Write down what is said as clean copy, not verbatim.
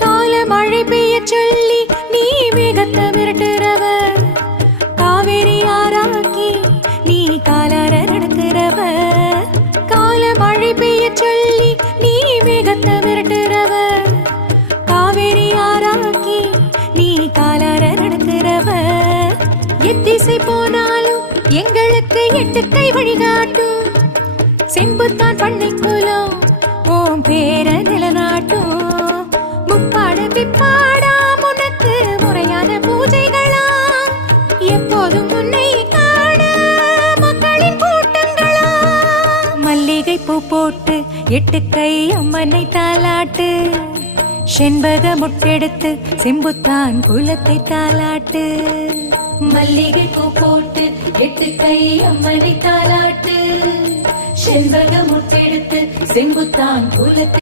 கால மழை பெய்ய சொல்லி நீ மேகத்தை மிரட்டுறவ, காவேரி ஆராக்கி நீ காலார நடத்துறவ. கால மழை பெய்ய சொல்லி நீ மேகத்தை மிரட்டுறவ, காவேரி ஆராக்கி நீ காலார நடத்துறவ. எத்திசை போனாலும் எங்களுக்கு எட்டு கை வழிகாட்டும், செம்புத்தான் பண்ணை குலம் ஓம் பேர நிலநாட்டும். முப்பாட பிப்பாடா உனக்கு முறையான பூஜைகளா, எப்போதும் உன்னை காண மக்களின் கூட்டங்களா. மல்லிகை பூ போட்டு எட்டு கை அம்மனை தாலாட்டு, செண்பக முட்டெடுத்து செம்புத்தான் குலத்தை தாலாட்டு. மல்லிகை பூ போட்டு எட்டு கை அம்மனை தாலாட்டு, செண்பக முட்டெடுத்து செம்புத்தான் குலத்தை